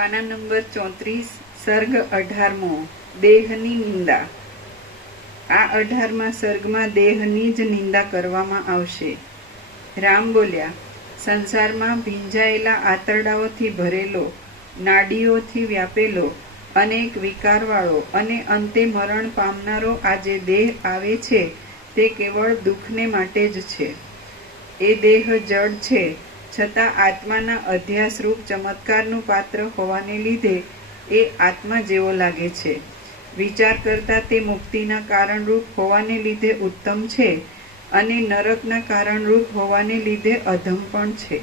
પાના નંબર 34, સર્ગ 18મો, દેહની નિંદા। આ 18મા સર્ગમાં દેહની જ નિંદા કરવામાં આવશે। રામ બોલ્યા, સંસારમાં ભીંજાયેલા આંતરડાઓથી ભરેલો, નાડીઓથી વ્યાપેલો, અનેક વિકારવાળો અને અંતે મરણ પામનારો આ જે દેહ આવે છે તે કેવળ દુઃખને માટે જ છે। એ દેહ જડ છે, છતાં આત્માના અધ્યાસરૂપ ચમત્કારનું પાત્ર હોવાને લીધે એ આત્મા જેવો લાગે છે। વિચાર કરતા તે મુક્તિના કારણરૂપ હોવાને લીધે ઉત્તમ છે અને નરકના કારણરૂપ હોવાને લીધે અધમ પણ છે।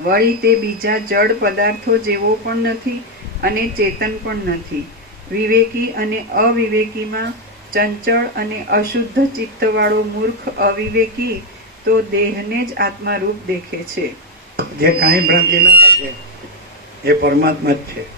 વળી તે બીજા જડ પદાર્થો જેવો પણ નથી અને ચેતન પણ નથી। વિવેકી અને અવિવેકીમાં ચંચળ અને અશુદ્ધ ચિત્તવાળો મૂર્ખ અવિવેકી તો દેહને જ આત્મારૂપ દેખે છે। જે કાંઈ ભ્રાંતિ ન રાખે એ પરમાત્મા જ છે।